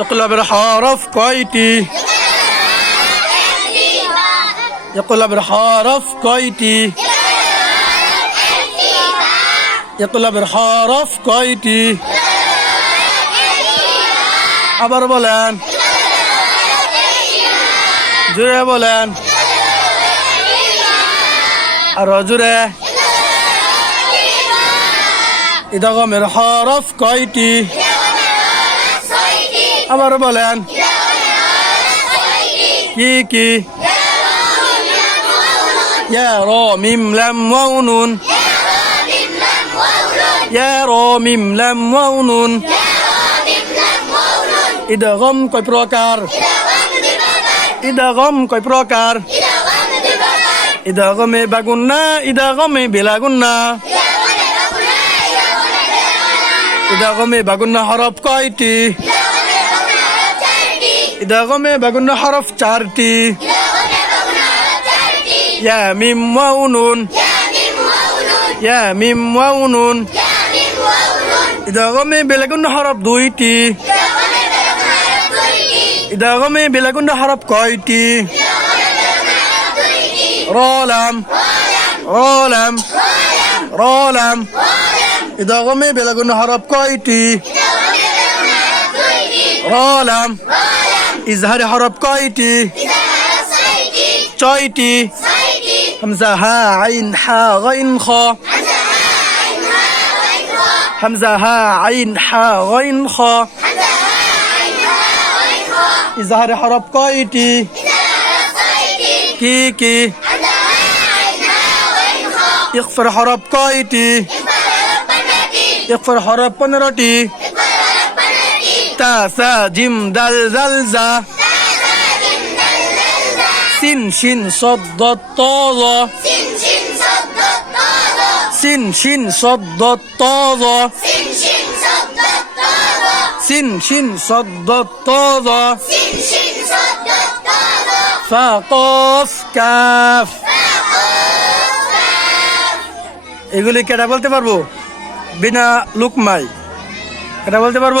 ইকলাবের হরফ কয়টি ইকলাবের হরফ কয়টি ইকলাবের হরফ কয়টি আবার বলেন জুড়ে বলেন আর জুড়ে ইদগমের হরফ কয়টি আবার বলেন। কি কি? ইদগম কয় প্রকার। ইদগম কয় প্রকার। ইদগমে বাগুন না ইদগমে বেলাগুন না ইদগমে বাগুন না হরফ কয়টি? ইদগমে বাগুন্না হরফ চারটি। ইয়া মিম ওয়াও নুন ইয়া মিম ওয়াও নুন ইদগমে বেলাগুন্না হরফ দুইটি। ইদগমে বেলাগুন্না হরফ কয়টি? রলাম। রলাম। রলাম। ইদগমে বেলাগুন্না হরফ কয়টি? রলাম। ইজহারে হরফ কয়টি? ছয়টি। হামজা হা, আইন হা, গাইন খ। হামজা হা, আইন হা, গাইন খ। ইজহারে হরফ কয়টি? কি কি? ইকফার হরফ কয়টি? ইকফার হরফ পনেরোটি। জিম দাল জাল জা। সিন শিন সদ্দ তজ সিন শিন সদ্দ তজ সিন শিন সদ্দ তজ ফা কফ কাফ। এগুলি কেটা বলতে পারব? বিনা লুকমাই। কেটা বলতে পারব?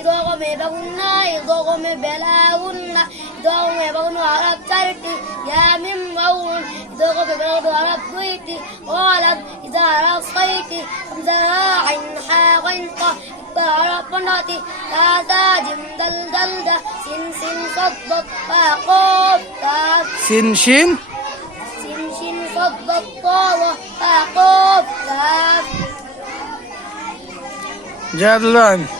ഇതോകം എബകുന്ന ഇതോകം ബലാവുന്ന ഇതോകം എബകുന്നു അറബ് ചരട്ടി യാമിൻ മൗൻ ഇതോകം എബകുന്നു അറബ് ബൈറ്റ് ഓലം إذا رصيت زراع حاغنق بارق نعطي هذا جمدل دلد سن سن صدت فاقوب سن شن سن شن صدت طاوة త جدلا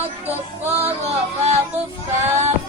muito fogo, vamos ficar.